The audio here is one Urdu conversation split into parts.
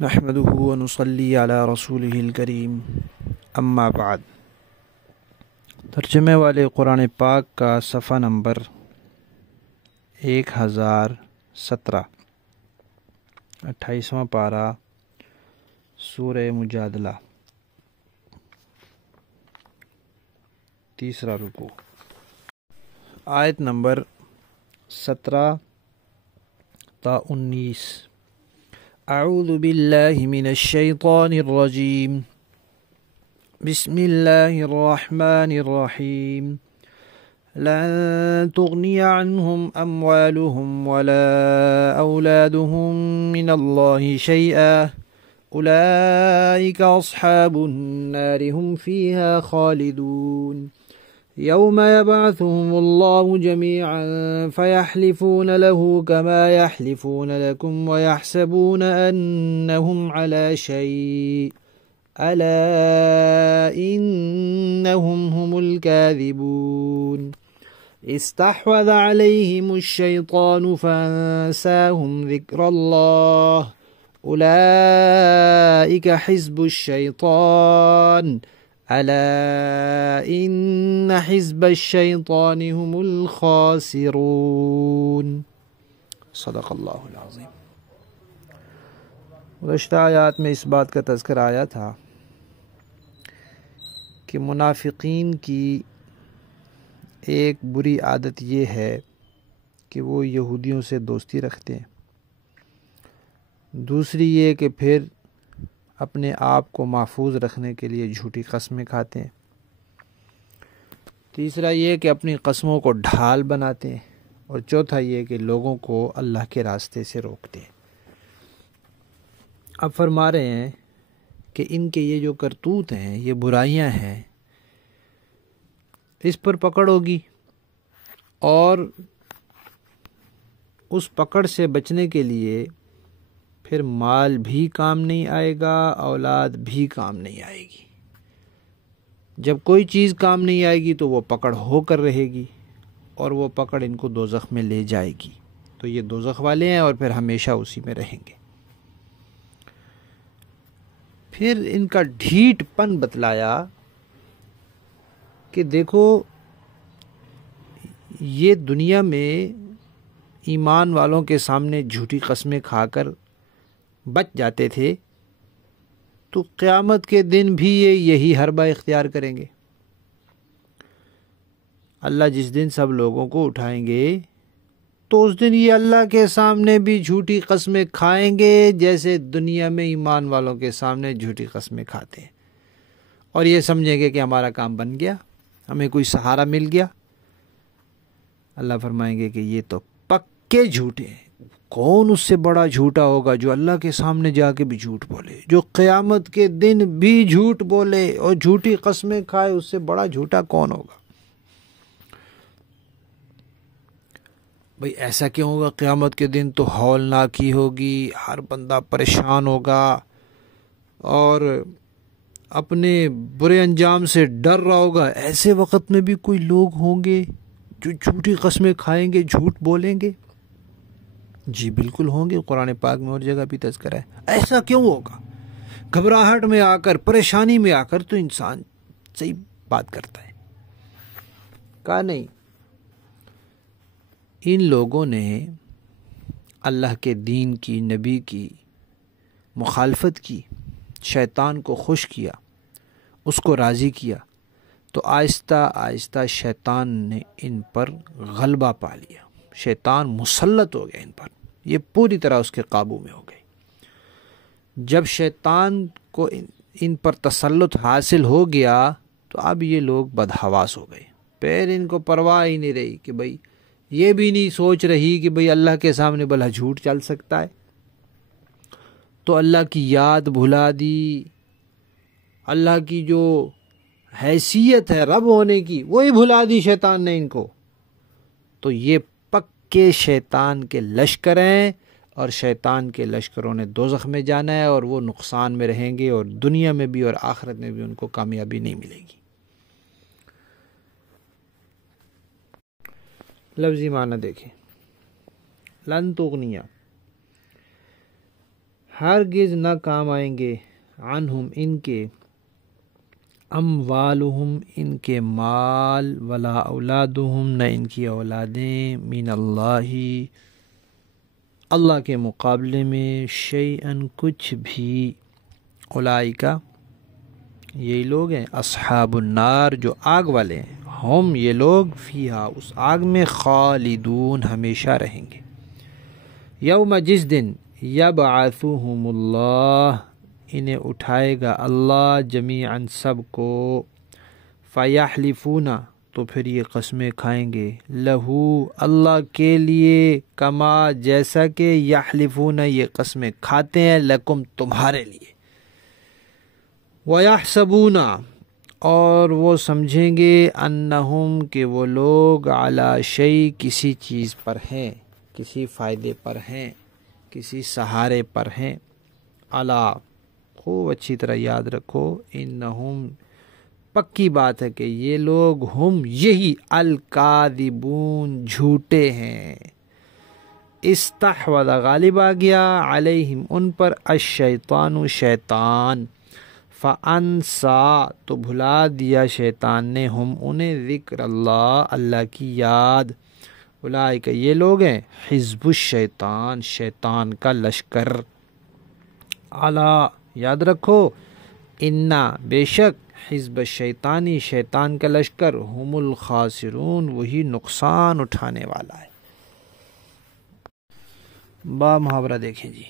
نحمده ونصلي على رسوله الکریم اما بعد۔ ترجمے والے قرآن پاک کا صفحہ نمبر 1017، 28واں پارہ، سورہ مجادلہ، تیسرا رکوع، آیت نمبر 17 تا 19۔ اعوذ باللہ من الشیطان الرجیم، بسم اللہ الرحمن الرحیم۔ لن تغنی عنہم اموالہم ولا اولادہم من اللہ شیئا اولئک اصحاب النار هم فیہا خالدون۔ یوم یبعثهم اللہ جميعا فیحلفون له كما يحلفون لكم ويحسبون انهم على شيء الا انهم هم الكاذبون۔ استحوذ عليهم الشيطان فانساهم ذكر الله اولئک حزب الشیطان الا ان حزب الشیطان هم الخاسرون۔ صدق اللہ العظیم۔ گزشتہ آیات میں اس بات کا تذکرہ آیا تھا کہ منافقین کی ایک بری عادت یہ ہے کہ وہ یہودیوں سے دوستی رکھتے ہیں، دوسری یہ کہ پھر اپنے آپ کو محفوظ رکھنے کے لیے جھوٹی قسمیں کھاتے ہیں، تیسرا یہ کہ اپنی قسموں کو ڈھال بناتے ہیں، اور چوتھا یہ کہ لوگوں کو اللہ کے راستے سے روکتے ہیں۔ اب فرما رہے ہیں کہ ان کے یہ جو کرتوت ہیں، یہ برائیاں ہیں، اس پر پکڑ ہوگی، اور اس پکڑ سے بچنے کے لیے پھر مال بھی کام نہیں آئے گا، اولاد بھی کام نہیں آئے گی۔ جب کوئی چیز کام نہیں آئے گی تو وہ پکڑ ہو کر رہے گی، اور وہ پکڑ ان کو دوزخ میں لے جائے گی، تو یہ دوزخ والے ہیں اور پھر ہمیشہ اسی میں رہیں گے۔ پھر ان کا ڈھیٹ پن بتلایا کہ دیکھو یہ دنیا میں ایمان والوں کے سامنے جھوٹی قسمیں کھا کر بچ جاتے تھے، تو قیامت کے دن بھی یہ یہی حربہ اختیار کریں گے۔ اللہ جس دن سب لوگوں کو اٹھائیں گے تو اس دن یہ اللہ کے سامنے بھی جھوٹی قسمیں کھائیں گے، جیسے دنیا میں ایمان والوں کے سامنے جھوٹی قسمیں کھاتے ہیں، اور یہ سمجھیں گے کہ ہمارا کام بن گیا، ہمیں کوئی سہارا مل گیا۔ اللہ فرمائیں گے کہ یہ تو پکے جھوٹے ہیں۔ کون اس سے بڑا جھوٹا ہوگا جو اللہ کے سامنے جا کے بھی جھوٹ بولے، جو قیامت کے دن بھی جھوٹ بولے اور جھوٹی قسمیں کھائے، اس سے بڑا جھوٹا کون ہوگا؟ بھئی ایسا کیوں ہوگا؟ قیامت کے دن تو ہولناکی ہوگی، ہر بندہ پریشان ہوگا اور اپنے برے انجام سے ڈر رہا ہوگا۔ ایسے وقت میں بھی کوئی لوگ ہوں گے جو جھوٹی قسمیں کھائیں گے، جھوٹ بولیں گے؟ جی بالکل ہوں گے، قرآن پاک میں اور جگہ بھی تذکرہ ہے۔ ایسا کیوں ہوگا؟ گھبراہٹ میں آ کر، پریشانی میں آ کر تو انسان صحیح بات کرتا ہے۔ کہا نہیں، ان لوگوں نے اللہ کے دین کی، نبی کی مخالفت کی، شیطان کو خوش کیا، اس کو راضی کیا، تو آہستہ آہستہ شیطان نے ان پر غلبہ پا لیا، شیطان مسلط ہو گیا ان پر، یہ پوری طرح اس کے قابو میں ہو گئی۔ جب شیطان کو ان پر تسلط حاصل ہو گیا تو اب یہ لوگ بدحواس ہو گئے، پھر ان کو پرواہ ہی نہیں رہی کہ بھئی، یہ بھی نہیں سوچ رہی کہ بھئی اللہ کے سامنے بھلا جھوٹ چل سکتا ہے، تو اللہ کی یاد بھلا دی، اللہ کی جو حیثیت ہے رب ہونے کی وہی بھلا دی شیطان نے ان کو۔ تو یہ پکے شیطان کے لشکر ہیں، اور شیطان کے لشکروں نے دوزخ میں جانا ہے، اور وہ نقصان میں رہیں گے، اور دنیا میں بھی اور آخرت میں بھی ان کو کامیابی نہیں ملے گی۔ لفظی معنی دیکھیں، لن تغنیہ، ہرگز نہ کام آئیں گے عنہم ان کے اموالہم ان کے مال ولا اولادہم نہ ان کی اولادیں من اللہ کے مقابلے میں شیئن کچھ بھی اولئک یہی لوگ ہیں اصحاب النار جو آگ والے ہیں ہم یہ لوگ فیہا اس آگ میں خالدون ہمیشہ رہیں گے یوم جس دن یبعثہم اللہ انہیں اٹھائے گا اللہ جمیعاً سب کو فیحلفون تو پھر یہ قسمیں کھائیں گے لہو اللہ کے لیے کما جیسا کہ یحلفون یہ قسمیں کھاتے ہیں لکم تمہارے لیے وَيَحْسَبُونَ اور وہ سمجھیں گے انہم کہ وہ لوگ علی شیء کسی چیز پر ہیں کسی فائدے پر ہیں کسی سہارے پر ہیں الا خوب اچھی طرح یاد رکھو انہم پکی بات ہے کہ یہ لوگ ہم یہی الکاذبون جھوٹے ہیں استحوذ غالب آ گیا علیہم ان پر الشیطان شیطان فانسا تو بھلا دیا شیطان نے ہم انہیں ذکر اللہ کی یاد اولئک یہ لوگ ہیں حزب الشیطان شیطان کا لشکر الا یاد رکھو انا بے شک حزب الشیطانی شیطان کا لشکر ہم الخاسرون وہی نقصان اٹھانے والا ہے با محاورہ دیکھیں جی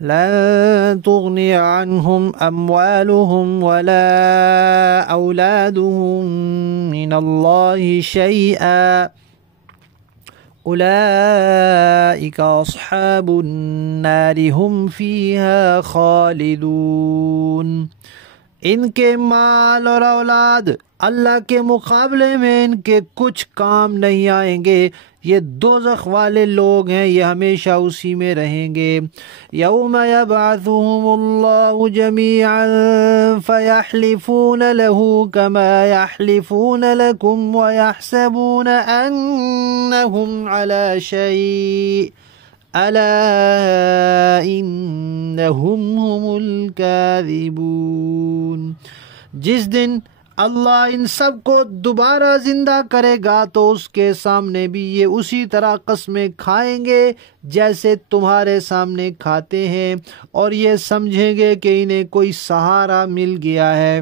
لن تغنی عنہم اموالہم ولا اولادہم من اللہ شیئا اولئک اصحاب النار ہم فیہا خالدون ان کے مال اور اولاد اللہ کے مقابلے میں ان کے کچھ کام نہیں آئیں گے یہ دوزخ والے لوگ ہیں یہ ہمیشہ اسی میں رہیں گے یوم یبعثہم اللہ جمیعا فیحلفون لہ کما یحلفون لکم ویحسبون انہم علی شیء الا انہم ہم الکاذبون جس دن اللہ ان سب کو دوبارہ زندہ کرے گا تو اس کے سامنے بھی یہ اسی طرح قسمیں کھائیں گے جیسے تمہارے سامنے کھاتے ہیں اور یہ سمجھیں گے کہ انہیں کوئی سہارا مل گیا ہے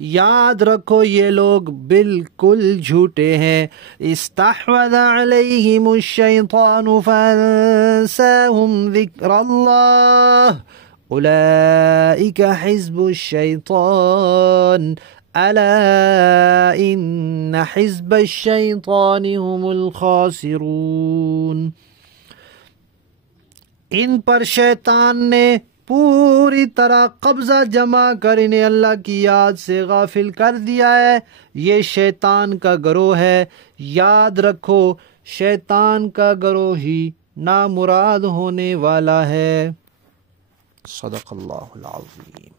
یاد رکھو یہ لوگ بالکل جھوٹے ہیں استحوذ علیہم الشیطان فانساہم ذکر اللہ اولئک حزب الشیطان الا ان حزب الشیطان هم الخاسرون ان پر شیطان نے پوری طرح قبضہ جما کر انہیں اللہ کی یاد سے غافل کر دیا ہے یہ شیطان کا گروہ ہے یاد رکھو شیطان کا گروہ ہی نامراد ہونے والا ہے صدق اللہ العظیم